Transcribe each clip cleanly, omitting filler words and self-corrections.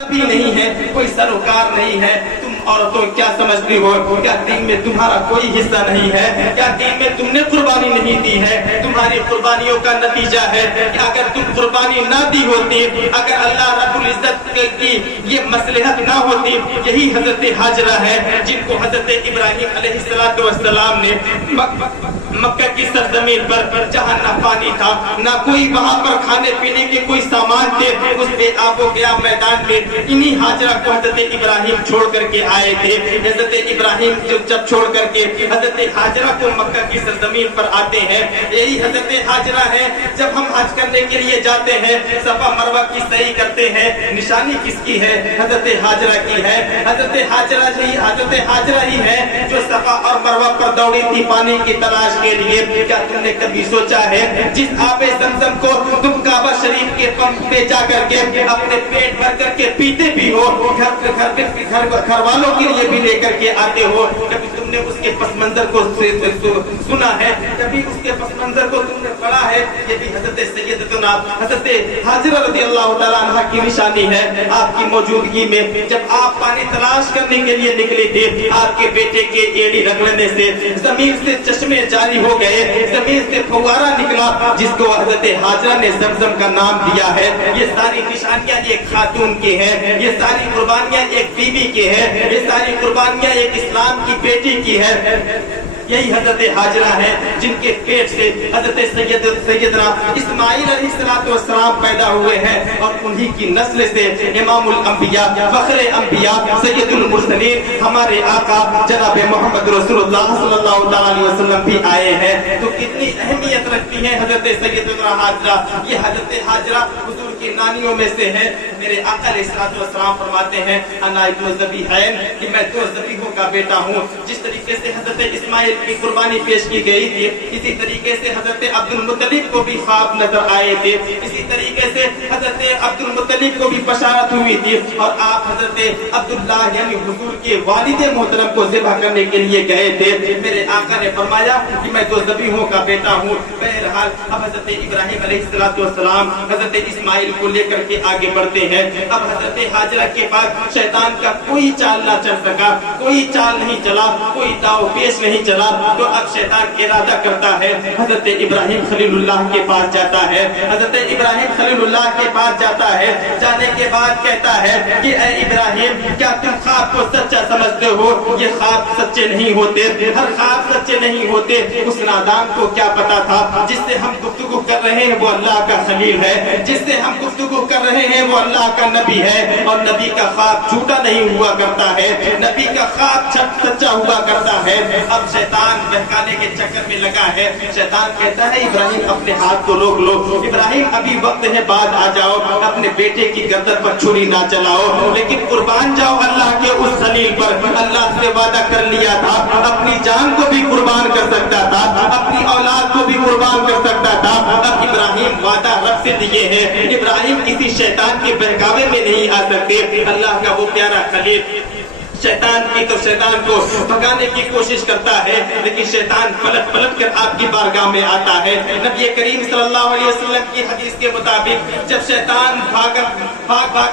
भी नहीं है, कोई सरोकार नहीं है, तुम औरतों क्या समझती हो? क्या दीन में तुम्हारा कोई हिस्सा नहीं है? क्या दीन में तुमने कुर्बानी नहीं दी है? तुम्हारी कुर्बानियों का नतीजा है कि अगर तुम कुर्बानी ना दी होती, अगर अल्लाह रब्बुल इज्जत की ये मसलहत ना होती, यही हजरत हाजरा है जिनको हजरत इब्राहिम अलैहिस्सलातु वस्सलाम ने मक्का की सरजमीन पर जहाँ ना पानी था, ना कोई वहाँ पर खाने पीने के कोई सामान थे, उस बेआबो गया मैदान में इन्हीं हाजरा को हजरत इब्राहिम छोड़ करके आए थे। हजरत इब्राहिम जब छोड़ करके हजरत हाजरा को मक्का की सरजमीन पर आते हैं, यही हजरत हाजरा है। जब हम हज करने के लिए जाते हैं, सफा मरवा की सही करते हैं, निशानी किसकी है? हजरत हाजरा की है। हजरत हाजरा ही है जो सफा और मरवा पर दौड़ी थी पानी की तलाश के लिए। क्या तुमने कभी सोचा है जिस आबे ज़मज़म को तुम काबा शरीफ के पंप पे जा करके अपने पेट भर करके पीते भी हो, घर वालों के लिए भी लेकर के आते हो, कभी तुमने उसके पस मंजर को सुना है? कभी उसके पस मंजर को तुमने पढ़ा है? ये भी हजरत सैयदतुना हजरत हाजरा रज़ियल्लाहु तआला अन्हा की निशानी है। आपकी मौजूदगी में जब आप पानी तलाश करने के लिए निकले थे, आपके बेटे के एड़ी रगड़ने से जमीन से चश्मे जारी हो गए, जमीन से फव्वारा निकला जिसको हजरत हाजरा ने ज़मज़म का नाम दिया है। ये सारी निशानियां एक खातून की हैं, ये सारी कुर्बानियां एक बीवी की हैं, ये सारी कुर्बानियां एक इस्लाम की बेटी की है। यही हजरत हाजरा है जिनके पेट से हजरत सैयदना इस्माइल अलैहिस्सलातु वस्सलाम पैदा हुए हैं और उन्हीं की नस्ल से इमामुल अंबिया फखरे अंबिया सैयदुल मुरसलीन हमारे आका जनाब मोहम्मद रसूलुल्लाह सल्लल्लाहु अलैहि वसल्लम भी आए हैं। तो कितनी अहमियत रखती है हजरत सैयदना हाजरा। ये हजरत हाजरा हुजूर की नानियों में से है। मेरे आका अलैहिस्सलातु वस्सलाम फरमाते हैं अना इब्नु ज़बीहैन कि मैं दो ज़बीहों का बेटा हूँ। जिस तरीके से हजरत इस्माइल की कुर्बानी पेश की गई थी, इसी तरीके से हजरत अब्दुल मुत्तलिब को भी ख्वाब नजर आए थे, इसी तरीके से हजरत अब्दुल मुत्तलिब को भी बशारत हुई थी और आप हजरत अब्दुल्लाह यानी हुजूर के वालिद मोहतरम को ज़िबह करने के लिए गए थे। मेरे आका ने फरमाया कि मैं दो ज़बीहों का बेटा हूँ। बहरहाल अब हजरत इब्राहिम अलैहिस्सलातु वस्सलाम हजरत इस्माइल को लेकर के आगे बढ़ते हैं। अब हजरत हाजरा के पास शैतान का कोई चाल ना चल सका, कोई चाल नहीं चला, कोई दाव पेश नहीं चला। तो अब शैतान इरादा करता है हजरत इब्राहिम खलीलुल्लाह के पास जाता है। हजरत इब्राहिम खलीलुल्लाह के पास जाता है, जाने के बाद कहता है कि ऐ इब्राहिम क्या तुम ख्वाब को सच्चा समझते हो? ये ख्वाब सच्चे नहीं होते, हर ख्वाब सच्चे नहीं होते। उस नादान को क्या पता था जिससे हम गुफ्तगू कर रहे हैं वो अल्लाह का खलील है, जिससे हम गुफ्तगू कर रहे हैं वो अल्लाह का नबी है। और नबी का ख्वाब झूठा नहीं हुआ करता है, नबी का ख्वाब सच्चा हुआ करता है। अब शैतान बहकाने के चक्कर में लगा है। शैतान कहता है इब्राहिम अपने हाथ को रोक लो, इब्राहिम अभी वक्त है, बाद आ जाओ, अपने बेटे की गर्दन पर छुरी ना चलाओ, लेकिन कुर्बान जाओ अल्लाह के उस खलील पर। अल्लाह से वादा कर लिया था अपनी जान को भी कुर्बान कर सकता था, अपनी औलाद को भी कुर्बान कर सकता था। अब इब्राहिम वादा रब से दिए हैं, इब्राहिम किसी शैतान के बहकावे में नहीं आ सकते। अल्लाह का वो प्यारा खलील शैतान को भगाने की कोशिश करता है, लेकिन शैतान पलट कर आपकी बारगाह में आता है। नबी करीम सल्लल्लाहु अलैहि वसल्लम की हदीस के मुताबिक जब शैतान भाग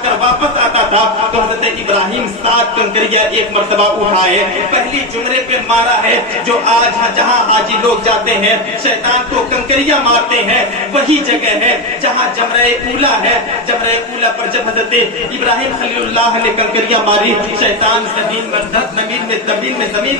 कर वापस आता था तो हजरत इब्राहिम 7 कंकरियां एक मर्तबा उठाए, पहली जुमरे पे मारा है जो आज जहां हाजी लोग जाते हैं शैतान को कंकरियां मारते हैं, वही जगह है जहां जमरे ऊला है। जमरे ऊला पर जब हजरत इब्राहिम खलीलुल्लाह ने कंकरियां मारी, शैतान जमीन में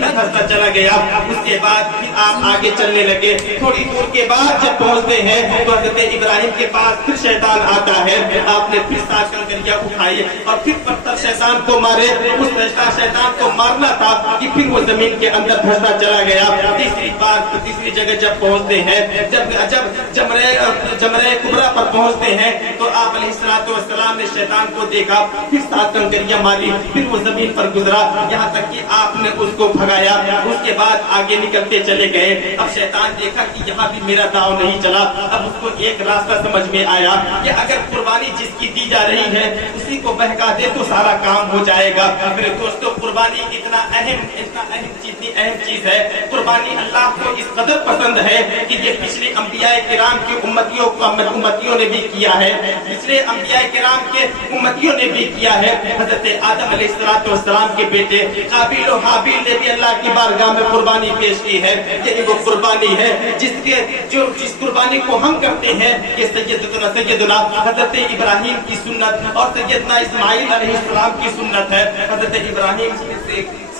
धंसता चला गया। उसके बाद फिर आप आगे चलने लगे। थोड़ी दूर के बाद जब पहुंचते हैं तो हजरत इब्राहिम के पास फिर शैतान आता है। आपने फिर 7 कंकरियां उठाई और फिर पत्थर शैतान को मारे। उस शैतान को मारना था कि फिर वो जमीन के अंदर धंसता चला गया। तीसरी जगह जब पहुंचते हैं, जब जमरे कुबरा पर पहुंचते हैं तो आप अलैहिस्सलातु वस्सलाम ने शैतान को देखा, फिर 7 कंकरियां मारी, फिर वो जमीन पर गुजरा, यहाँ तक कि आपने उसको भगाया। उसके बाद आगे निकलते चले गए। अब शैतान देखा कि यहाँ भी मेरा दाव नहीं चला। अब उसको एक रास्ता समझ में आया कि अगर कुर्बानी जिसकी दी जा रही है उसी को बहका दे तो सारा काम काम हो जाएगा। मेरे दोस्तों, कुर्बानी इतना अहम चीज है। कुर्बानी अल्लाह को इस कदर पसंद है कि ये पिछले अंबियाए किराम की उम्मतियों ने भी किया है, पिछले अंबियाए किराम के उम्मतियों ने भी किया है। हजरत आदम अलैहिस्सलाम के बेटे काबिल और हाबिल ने भी अल्लाह की बारगाह में कुर्बानी पेश की है। यही वो कुर्बानी है जिस कुर्बानी को हम करते हैं, ये सैयदना हजरत इब्राहिम की सुन्नत और सैयदना इस्माइल अलैहिस्सलाम की सुन्नत है। हजरत इब्राहिम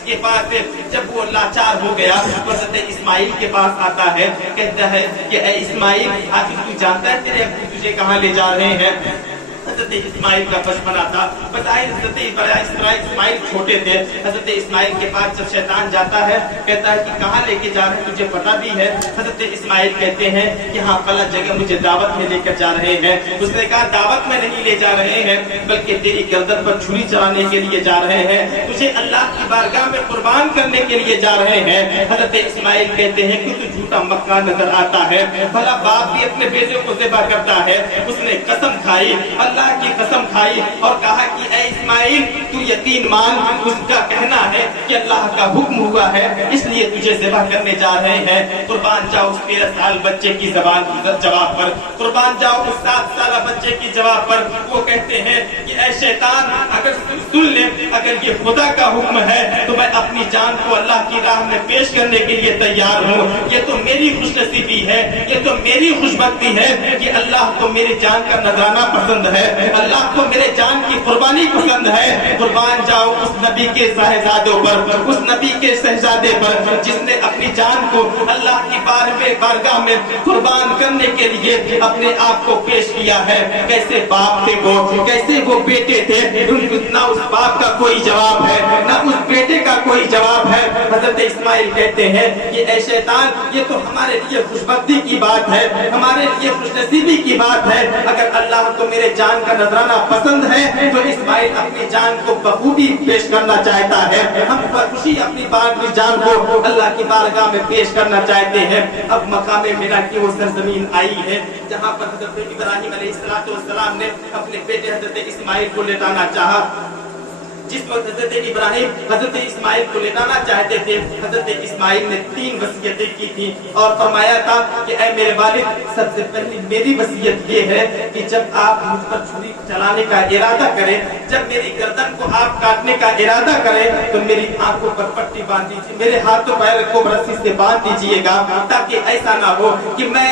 के पास जब वो लाचार हो गया तो हजरत इस्माइल के पास आता है, कहता है कि ऐ इस्माइल, आखिर तू जानता है तेरे अब्बू तुझे कहाँ ले जा रहे हैं? हजरत इस्माइल का बचपना था, बताए हजरत इस्माइल छोटे थे। हजरत इस्माइल के पास जब शैतान जाता है, कहता है कि कहाँ लेके जा रहे हैं, तुझे पता भी है? हजरत इस्माइल कहते हैं कि हाँ, फला जगह मुझे दावत में लेकर जा रहे हैं। उसने कहा दावत में नहीं ले जा रहे हैं, बल्कि तेरी गर्दन पर छुरी चलाने के लिए जा रहे हैं, तुझे अल्लाह की बारगाह में कुर्बान करने के लिए जा रहे हैं। हजरत इस्माइल कहते हैं कि तू झूठा मक्का नजर आता है। भला बाप भी अपने बेटे को ज़िबा करता है। उसने कसम खाई, अल्लाह की कसम खाई और कहा कि ऐ इस्माइल, तू यकीन मान, उसका कहना है कि अल्लाह का हुक्म हुआ है, इसलिए तुझे ज़िबा करने जा रहे हैं। कुर्बान जाओ उस 13 साल बच्चे की जवाब पर, कुर्बान जाओ उस 7 साल बच्चे की जवाब पर। वो कहते हैं कि ऐ शैतान, अगर सुन ले, अगर ये खुदा का हुक्म है तो मैं अपनी जान को अल्लाह की राह में पेश करने के लिए तैयार हूँ। ये तो मेरी खुशनसीबी है, ये तो मेरी खुशबख्ती है कि अल्लाह को मेरी जान का नजराना पसंद है, अल्लाह को मेरे जान की कुर्बानी पसंद है। कुर्बान जाओ उस नबी के साहिबजादों पर, उस नबी के शहजादे पर जिसने अपनी जान को अल्लाह की बारगाह में कुर्बान करने के लिए अपने आप को पेश किया है। कैसे बाप थे वो, कैसे वो बेटे थे, ना उस बाप का कोई जवाब है, ना उस बेटे का कोई जवाब है। हजरत इस्माइल कहते हैं कि ऐ शैतान, ये तो हमारे लिए खुशबख्ती की बात है, हमारे लिए खुशनसीबी की बात है। अगर अल्लाह को मेरे जान का नजराना पसंद है तो इस्माइल अपनी जान को बखूबी पेश करना चाहता है। हम खुशी अपनी जान को अल्लाह की बारगाह में पेश करना चाहते हैं। अब मकाम मिना की वो सरजमीन आई है जहाँ पर हजरत इब्राहिम अलैहिस्सलाम ने अपने बेटे हजरत इस्माइल को लेटाना चाहा। जिस वक्त हजरत इब्राहिम हजरत इस्माइल को लेटाना चाहते थे, हजरत इस्माइल ने 3 वसीयतें की थी और फरमाया था कि ऐ मेरे वालिद, सबसे पहली मेरी वसीयत ये है कि जब आप मुझ पर छुरी चलाने का इरादा करें, जब मेरी गर्दन को आप काटने का इरादा करें तो मेरी आंखों पर पट्टी बांध दीजिए, मेरे हाथों पैर को रस्सी से बांध दीजिएगा, ताकि ऐसा ना हो कि मैं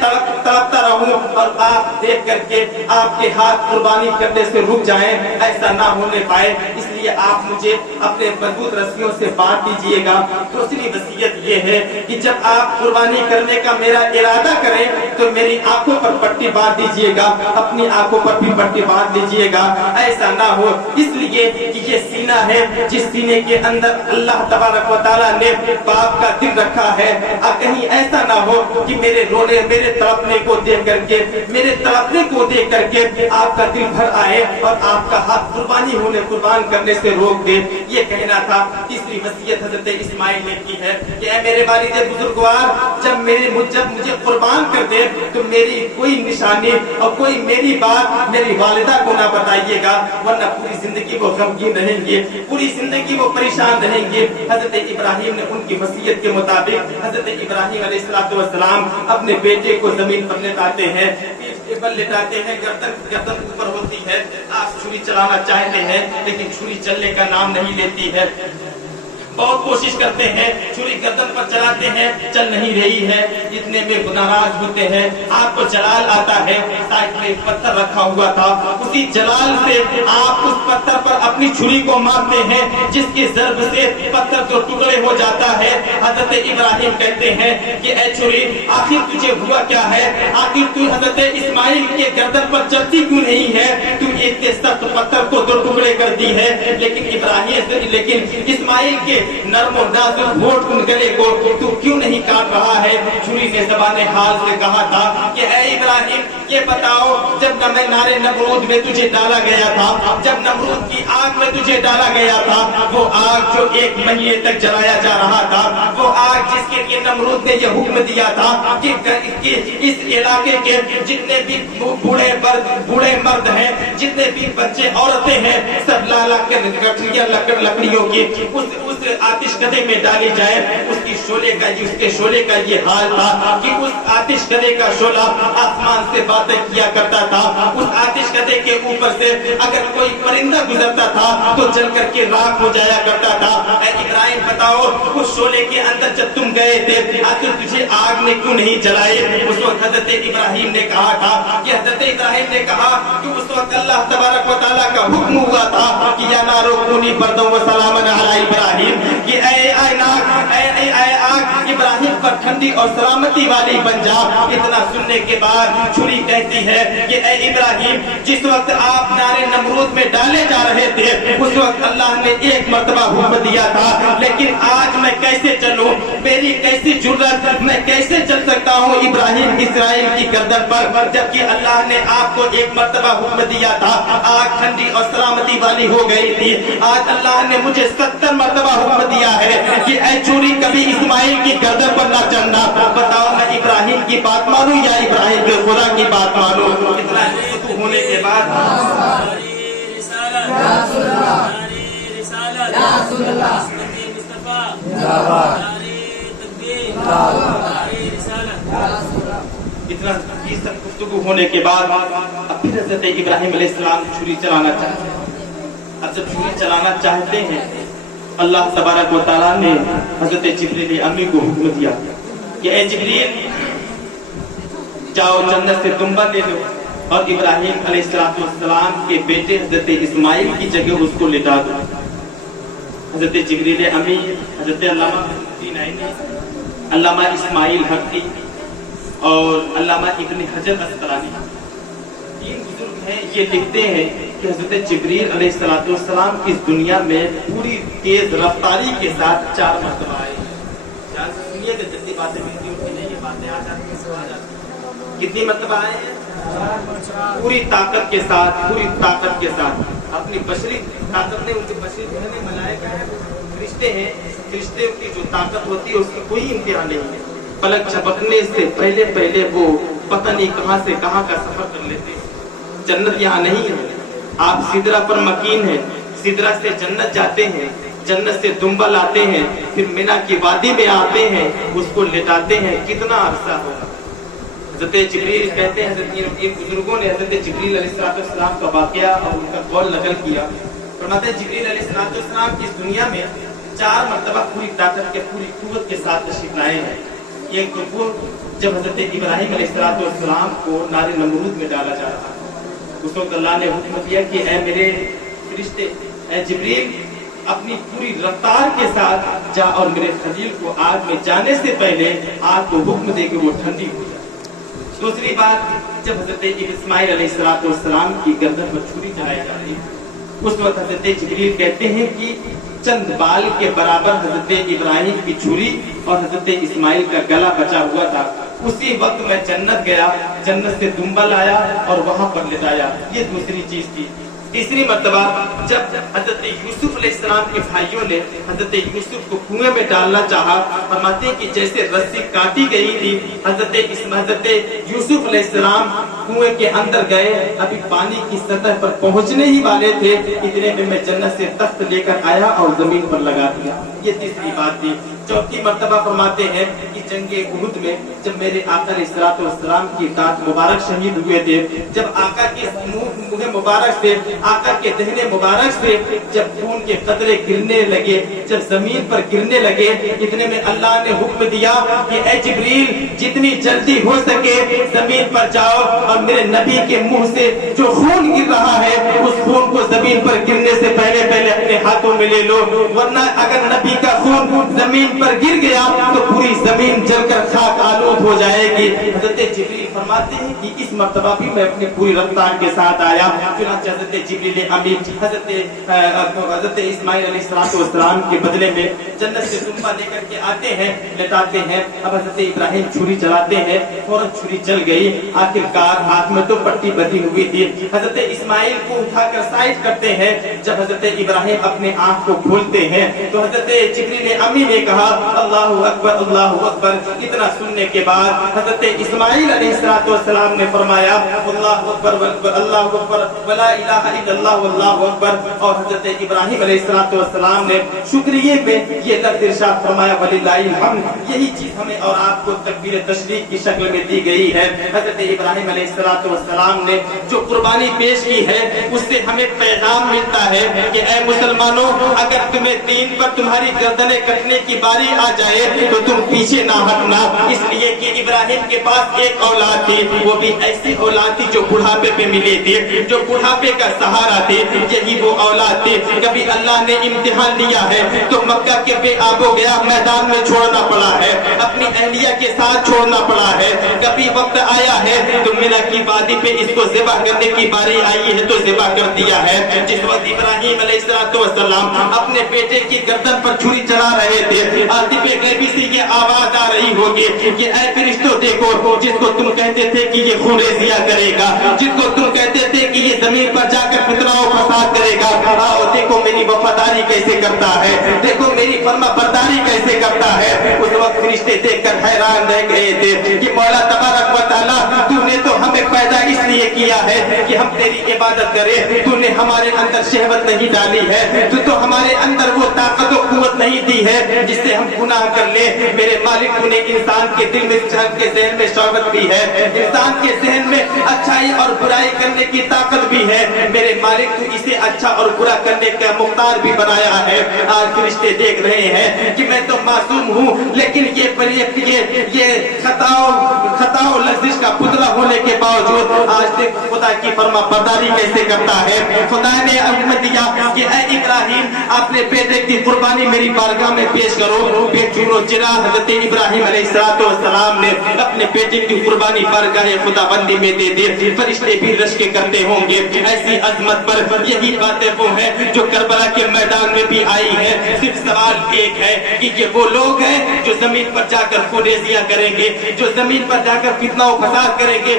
तड़पता रहूं और आप देख करके आपके हाथ कुर्बानी करने से रुक जाएं, ऐसा ना होने पाए। इसलिए आप मुझे अपने मजबूत रस्सियों से बांध दीजिएगा। दूसरी वसीयत ये है कि जब आप कुर्बानी करने का मेरा इरादा करें तो मेरी आंखों पर पट्टी बांध दीजिएगा, अपनी आंखों पर भी पट्टी बांध दीजिएगा, ऐसा ना हो। इसलिए कि ये सीना है जिस सीने के अंदर अल्लाह तबारक व तआला ने बाप का दिल रखा है। अब कहीं ऐसा ना हो कि मेरे रोने, मेरे तड़पने को देख करके, मेरे तड़पने को देख करके आपका दिल भर आए और आपका हाथ कुर्बानी होने कुर्बान करने से रोक दे। ये कहना था। तीसरी वसीयत हजरत इस्माइल ने की है कि ऐ मेरे वालिद बुजुर्गवार, जब मुझे कुर्बान कर दे तो मेरी कोई निशानी और कोई मेरी बात मेरी वालिदा को ना बताइएगा, वरना पूरी जिंदगी वो गमगीन रहेंगे, पूरी जिंदगी वो परेशान रहेंगे। हजरत इब्राहिम ने उनकी वसीयत के मुताबिक हजरत इब्राहिम अलैहिस्सलाम अपने बेटे को जमीन पर लेटाते हैं, लेटाते हैं, गर्दन ऊपर होती है। आप छुरी चलाना चाहते हैं लेकिन छुरी चलने का नाम नहीं लेती है। बहुत कोशिश करते हैं, छुरी गर्दन पर चलाते हैं, चल नहीं रही है, इतने में नाराज होते हैं। आपको जलाल आता है, साइड में पत्थर रखा हुआ था, उसी जलाल से आप उस पत्थर पर अपनी छुरी को मारते हैं, जिसकी ज़र्ब से पत्थर तो टुकड़े हो जाता है। हजरत इब्राहिम कहते हैं कि ऐ छुरी, आखिर तुझे हुआ क्या है? आखिर तू हजरत इस्माइल के गर्दन पर चलती क्यों नहीं है? तू इतने सख्त पत्थर को 2 टुकड़े कर दी है, लेकिन इस्माइल के नर्म और नाजुक होठ गले को तू क्यों नहीं काट रहा है? छुरी ने ज़बाने हाल से कहा था कि ऐ इब्राहिम, ये बताओ, जब मैं नारे नमरूद में तुझे डाला गया था, जब नमरूद की आग आग में तुझे डाला गया था, वो आग जो 1 महीने तक जलाया जा रहा था, वो आग जिसके लिए नमरूद ने ये हुक्म दिया था कि इस इलाके के जितने भी बूढ़े मर्द हैं, जितने भी बच्चे औरतें हैं, सब लाला के लकड़ियों की उस आतिशकदे में डाली जाए। उसके शोले का ये हाल था कि उस आतिशकदे का शोला आसमान से बातें किया करता था। उस आतिशकदे के ऊपर से अगर कोई परिंदा गुजरता था तो जल करके राख हो जाया करता था। इब्राहिम बताओ, उस शोले के अंदर जब तुम गए थे, आखिर तुझे आग ने क्यों नहीं जलाए? उस वक्त हजरत इब्राहिम ने कहा था कि हजरत इब्राहिम ने कहा कि उस वक्त अल्लाह तबारक व तआला का हुक्म हुआ था कि या नारो कूनी बर्दम व सलामन अला इब्राहिम, कि ऐ आग इब्राहिम पर ठंडी और सलामती वाली बन जा। इतना सुनने के बाद छुरी कहती है कि ऐ इब्राहिम, जिस वक्त आप नारे नमरूद में डाले जा रहे थे, उस वक्त अल्लाह ने 1 मर्तबा हुक्म दिया था, लेकिन आज मैं कैसे चलूं? मेरी कैसी जुर्रत, मैं कैसे चल सकता हूँ इब्राहिम इस्राइल की गर्दन पर, जबकि अल्लाह ने आपको 1 मर्तबा हुक्म दिया था, आग ठंडी और सलामती वाली हो गई थी। आज अल्लाह ने मुझे 70 मर्तबा हुक्म दिया है कि ऐ चोरी कभी इस्माइल की गर्दन पर न चढ़ना। बताओ, मैं इब्राहिम की बात मानूं या इब्राहिम के खुदा की बात मानूं? इतना होने के बाद इतना ये सब गुफ्तगू होने के बाद अब फिर हजरत इब्राहिम अलैहिस्सलाम छुरी चलाना चाहते हैं। अब जब छुरी चलाना चाहते हैं, अल्लाह तबारक व तआला ने हजरत जिब्रील अम्मी को हुक्म दिया कि ऐ जिब्रील, जाओ जन्नत से दुम्बा ले लो और इब्राहिम अलैहिस्सलाम के बेटे हजरत इस्माइल की जगह उसको लिटा दो। हजरत जिब्रील अमी, हजरत अल्लामा इस्माइल हक्की और अल्लामा इब्न हजर अस्कलानी, 3 बुजुर्ग हैं, ये लिखते हैं कि हजरत जिब्रील अलैहिस्सलाम इस दुनिया में पूरी तेज रफ्तारी के साथ 4 मरतबा आए। सुनिए तो जल्दी बातें मिलती उठती नहीं, ये बातें आ जाती हैं। कितनी मरतबा आए हैं? पूरी ताकत के साथ अपनी बशरी ताकत ने, उनके बशरी में मलाइका है, फरिश्ते हैं, फरिश्ते की जो ताकत होती है उसकी कोई इम्तिहान नहीं है। पलक झपकने से पहले वो पता नहीं कहां से कहां का सफर कर लेते हैं। जन्नत यहाँ नहीं है, आप सिदरा पर मकीन है, सिदरा से जन्नत जाते हैं, जन्नत से दुम्बा लाते हैं, फिर मिना की वादी में आते हैं, उसको लिटाते हैं। कितना अरसा होगा? हज़रत जिब्रील कहते हैं, हज़रत इन बुजुर्गों ने हज़रत जिब्रील अलैहिस्सलाम का वाक़या और उनका कौल नकल किया। फरमाते हैं जिब्रील अलैहिस्सलाम इस दुनिया में 4 मरतबा पूरी ताकत के, पूरी कुव्वत के साथ तशरीफ लाए हैं। एक तो वो जब हज़रत इब्राहिम अलैहिस्सलाम को नारे नमरूद में डाला जा रहा था, उस वक्त अल्लाह ने हुक्म दिया कि ऐ मेरे फरिश्ते, ऐ जिब्रील, अपनी पूरी रफ्तार के साथ जा और मेरे खलील को आग में जाने से पहले आग को हुक्म दे कि वो ठंडी हो जाए। दूसरी बात, जब हजरत इस्माइल अलैहिस्सलाम की गर्दन पर छुरी चलाई जा रही, उस वक्त हजरत जिब्रील कहते हैं कि चंद बाल के बराबर हजरत इब्राहिम की छुरी और हजरत इस्माइल का गला बचा हुआ था। उसी वक्त मैं जन्नत गया, जन्नत से दुम्बा लाया और वहां पर लिटाया। ये दूसरी चीज थी। तीसरी मर्तबा जब हजरत यूसुफ अलैहिस्सलाम के भाइयों ने हजरत यूसुफ को कुएं में डालना चाहा, फरमाते कि जैसे रस्सी काटी गई थी, हजरत यूसुफ अलैहिस्सलाम कुएं के अंदर गए, अभी पानी की सतह पर पहुंचने ही वाले थे, इतने में मैं जन्नत से तख्त लेकर आया और जमीन पर लगा दिया। ये तीसरी बात थी। चौथी मर्तबा फरमाते हैं कि जंगे उहुद में जब मेरे आका अलैहिस्सलाम की दांत मुबारक शहीद हुए थे, जब आका के मुँह मुबारक से, आका के दहने मुबारक से जब खून के कतरे गिरने लगे, जब जमीन पर गिरने लगे, इतने में अल्लाह ने हुक्म दिया कि ऐ जिब्रील, जितनी जल्दी हो सके जमीन पर जाओ और मेरे नबी के मुंह से जो खून गिर रहा है उस खून को जमीन पर गिरने से पहले अपने हाथों में ले लो, वरना अगर नबी का खून जमीन पर गिर गया तो पूरी जमीन जमीन जलकर खाक आलूद हो जाएगी। हजरत जिब्रील फरमाते हैं कि इस मर्तबा भी मैं अपनी पूरी रफ्तार के साथ आया। चुनांचे हजरत जिब्रील अमीन हजरत इस्माइल अलैहिस्सलाम के बदले में जन्नत से दुम्बा लेकर के आते हैं, लटाते हैं। अब हजरत इब्राहिम छुरी चलाते हैं, फौरन छुरी चल गई। आखिरकार हाथ में तो पट्टी बंधी हुई थी। हजरत इस्माइल को उठाकर साइड करते हैं। जब हजरत इब्राहिम अपने आंख को खोलते हैं तो हजरत जिब्रील अमीन ने कहा अल्लाहु अकबर अल्लाहु अकबर। इतना सुनने के बाद हजरत इस्माइल अलैहिस्सलाम ने फरमाया अल्लाहु अकबर अल्लाहु अकबर वला इलाहा इल्लल्लाह वल्लाहु अकबर। और हजरत इब्राहिम अलैहिस्सलाम ने शुक्रिया में ये लफ्ज़ इरशाद फरमाया वलिल्लाहिल हम्द। यही चीज हमें और आपको तकबीर तशरीक की शक्ल में दी गई है। हजरत इब्राहिम अलैहिस्सलाम ने जो कुर्बानी पेश की है उससे हमें पैगाम मिलता है कि ऐ मुसलमानों, अगर तुम्हें दीन पर तुम्हारी गर्दनें कटने की बारी आ जाए तो तुम पीछे ना हटना। इसलिए कि इब्राहिम के पास एक औलाद थी, वो भी ऐसी औलाद थी जो बुढ़ापे पे मिली थी, जो बुढ़ापे का सहारा थी। यही वो औलाद थी। कभी अल्लाह ने इम्तिहान लिया है तो मक्का के बेआबो गया मैदान में छोड़ना पड़ा है, अपनी अहलिया के साथ छोड़ना पड़ा है। कभी वक्त आया है तो मिना की वादी पे इसको ज़िबा करने की बारी आई है तो ज़िबा कर दिया है। जिस वक्त इब्राहिम अलैहिस्सलाम अपने बेटे की गर्दन पर छुरी चला रहे थे, आतिफ गैबी से ये आवाज आ रही होगी कि ऐ फरिश्तों देखो, जिसको तुम कहते थे कि ये खून रेज़िया करेगा, जिसको तुम कहते थे कि ये जमीन पर जाकर फितना और फसाद करेगा, आओ देखो मेरी वफादारी कैसे करता है, देखो मेरी फर्मा बरदारी कैसे करता है। उस वक्त फरिश्ते देखकर हैरान रह गए थे कि मौला तबारक व तआला, तूने तो हमें पैदा इसलिए किया है कि हम तेरी इबादत करें, तूने हमारे अंदर शहवत नहीं डाली है, तू तो हमारे अंदर वो ताकत और कुव्वत नहीं दी है जिससे हम गुनाह कर ले। मेरे मालिक, तूने इंसान के दिल में, इंसान के जहन में शहवत भी है, इंसान के जहन में अच्छाई और बुराई करने की ताकत भी है। मेरे मालिक, तू इसे अच्छा और बुरा करने का मुख्तार भी बनाया है। आज फरिश्ते देख रहे हैं कि मैं तो मासूम हूँ, लेकिन ये खताओ लफ्ज़ का पुतला होने के बावजूद आज तक खुदा की फर्मा बरदारी कैसे करता है। खुदा ने हुक्म दिया कि ऐ इब्राहिम, अपने बेटे की कुर्बानी मेरी बारगाह में पेश करो। बेचूनो चिरा हजरत इब्राहिम अलैहिस्सलाम ने अपने बेटे की कुर्बानी बारगाह खुदाबंदी में दे दी। फरिश्ते भी रश्के करते होंगे। ऐसी अजमत पर यही बातें वो हैं जो करबला के मैदान में भी आई है। सिर्फ सवाल एक है कि ये वो लोग हैं जो जमीन पर जाकर खुरेजियां करेंगे, जो जमीन पर जाकर फितना और फसाद करेंगे।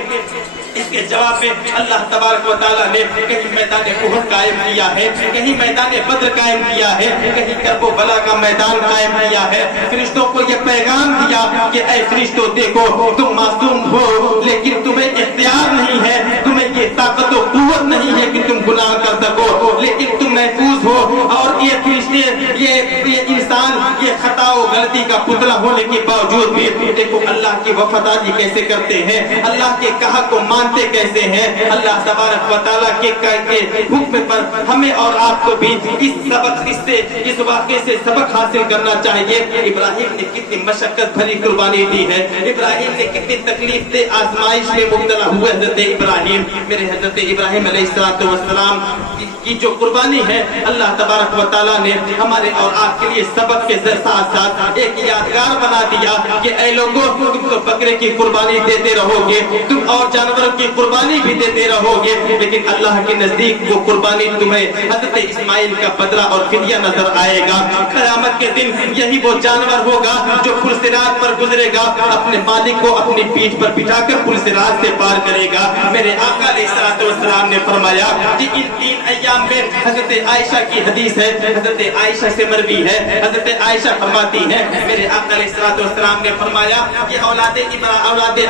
इसके जवाब में अल्लाह तबारक व तआला ने कहीं मैदान उहद कायम किया है, कहीं मैदान बद्र कायम किया है, कहीं करबला का मैदान कायम किया है। फरिश्तों को यह पैगाम दिया कि ऐ फरिश्तों देखो, तुम मासूम हो लेकिन तुम्हें इख्तियार नहीं है, तुम्हें ये ताकत और कुव्वत नहीं है कि तुम गुनाह कर सको, लेकिन तुम महफूज हो। और ये फरिश्ते, ये इंसान, ये खता और गलती का पुतला होने के बावजूद भी देखो अल्लाह की वफादारी कैसे करते हैं, अल्लाह के कहा को मानते कैसे हैं। अल्लाह तबारक व तआला के हुक्म पर हमें और आपको भी इस वाक़े से सबक हासिल करना चाहिए। इब्राहिम ने कितनी मशक्कत भरी कुर्बानी दी है, इब्राहिम ने कितनी तकलीफ से आजमाइश में मुब्तला हुए हजरत इब्राहिम। मेरे हजरत इब्राहिम अलैहिस्सलाम की जो कुर्बानी है, अल्लाह तबारक व तआला ने हमारे और आपके लिए सबक के साथ साथ एक यादगार बना दिया कि ऐ लोगों, तुम तो बकरे की कुर्बानी देते रहोगे, तुम और जानवरों की कुर्बानी भी देते रहोगे, लेकिन अल्लाह के नजदीक वो कुर्बानी तुम्हें हजरत इस्माइल का बदला और फिदिया नजर आएगा। क़यामत के दिन यही वो जानवर होगा जो पुलसिरात पर गुजरेगा, अपने मालिक को अपनी पीठ पर बिठाकर पुलसिरात से पार करेगा। मेरे आका अलैहिस्सलाम ने फरमाया कि इन 3 अय्याम में हजरत आयशा की हदीस है, हजरत आयशा से मरवी है, हजरत आयशा फरमाती है मेरे आका अलैहिस्सलाम ने फरमाया कि औलाद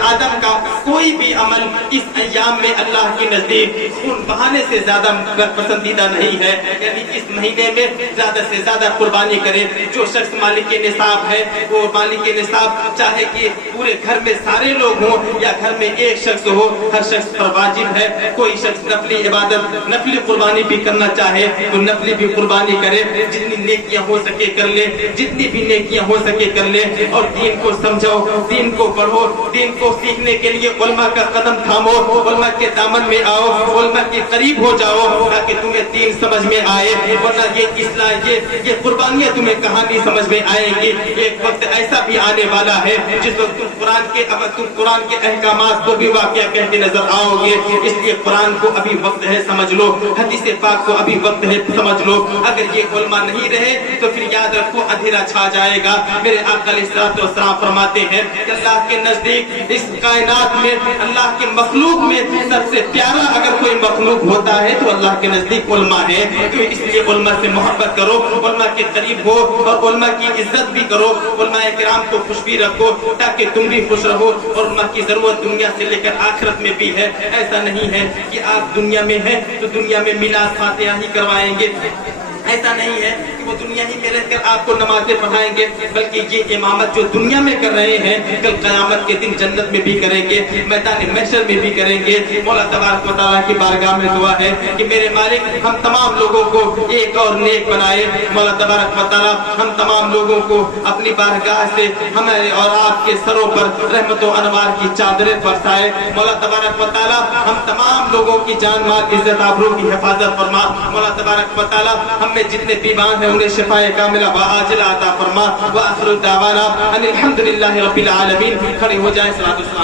आदम का कोई भी अमल इस अय्याम में अल्लाह के नजदीक खून बहाने से ज्यादा पसंदीदा नहीं है। यानी इस महीने में ज्यादा से ज्यादा कुर्बानी करे। जो शख्स मालिक के निसाब है, वो मालिक के निसाब चाहे कि पूरे घर में सारे लोग हों या घर में एक शख्स हो, हर शख्स पर वाजिब है कोई शख्स नफली इबादत नफली कुर्बानी भी करना चाहे तो नफली भी कुर्बानी करे, जितनी नेकियां हो सके कर ले, जितनी भी नेकियां हो सके कर ले। और दीन को समझो, दीन को पढ़ो, दीन को सीखने के लिए उलमा का कदम थामो, उलमा के दामन में आओ, उलमा के करीब हो जाओ ताकि तुम्हें दीन समझ में आए। वरना ये इस्लाम ये कुर्बानियां तुम्हें कहानी समझ में आएंगी। एक वक्त ऐसा भी आने वाला है जिस वक्त तुम कुरान के अहकामात को भी वाक़या कहते नजर आओगे। इसलिए कुरान को अभी वक्त है समझ लो, हदीस पाक को अभी वक्त है समझ लो। अगर ये उलमा नहीं रहे तो फिर याद रखो अंधेरा छा जाएगा। मेरे आका अलैहिस्सलाम फरमाते हैं कि अल्लाह के नजदीक इस कायनात में, अल्लाह के मखलूक में सबसे प्यारा अगर कोई मखलूक होता है तो अल्लाह के नजदीक उलमा है। तो इसलिए उलमा से मोहब्बत करो, उलमा के करीब हो और उलमा की इज्जत भी करो, उलमाए किराम को खुश भी रखो ताकि तुम भी खुश रहो। और उलमा की जरूरत दुनिया से लेकर आखिरत में भी है। ऐसा नहीं है कि आप दुनिया में हैं तो दुनिया में मिलाद फातिहा ही करवाएंगे, ऐसा नहीं है कि वो दुनिया ही में रहकर आपको नमाजें पढ़ाएंगे, बल्कि ये इमामत जो दुनिया में कर रहे हैं कल क़यामत के दिन जन्नत में भी करेंगे, मैदान महशर में भी करेंगे। मौला तबारक व तआला की बारगाह में दुआ है कि मेरे मालिक हम तमाम लोगों को एक और नेक बनाए। मौला तबारक व तआला हम तमाम लोगों को अपनी बारगाह से हमारे और आपके सरों पर रहमत व अनवार की चादरें बरसाए। मौला तबारक व तआला हम तमाम लोगों की जान माल इज्जत आबरू की हिफाजत फरमा। मौला तबारक व तआला हम में जितने बीमार हैं उन्हें शिफाए कामिला व आजिला अता फरमा। व आखिरु दावाना अनिल हम्दुलिल्लाहि रब्बिल आलमीन। खड़े हो जाएं, सलातो सलाम।